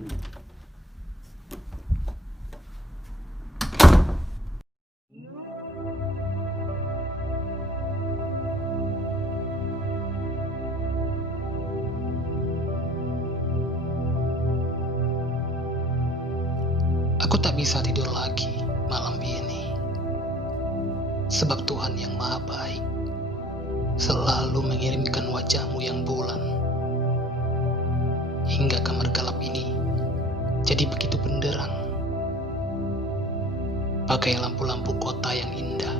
Aku tak bisa tidur lagi malam ini, sebab Tuhan yang Maha Baik selalu mengirimkan wajah-Mu yang bulan, hingga kamar gelap ini jadi begitu benderang. Pakai lampu-lampu kota yang indah,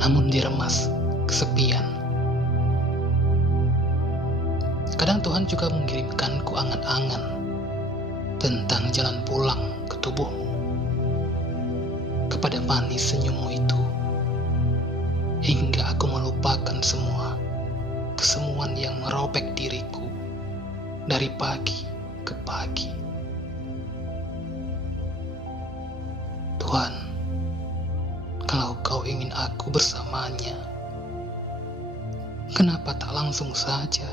namun diremas kesepian. Kadang Tuhan juga mengirimkanku angan-angan tentang jalan pulang ke tubuhmu, kepada manis senyummu itu, hingga aku melupakan semua kesemuan yang merobek diriku dari pagi ke pagi. Tuhan, kalau Kau ingin aku bersamanya, kenapa tak langsung saja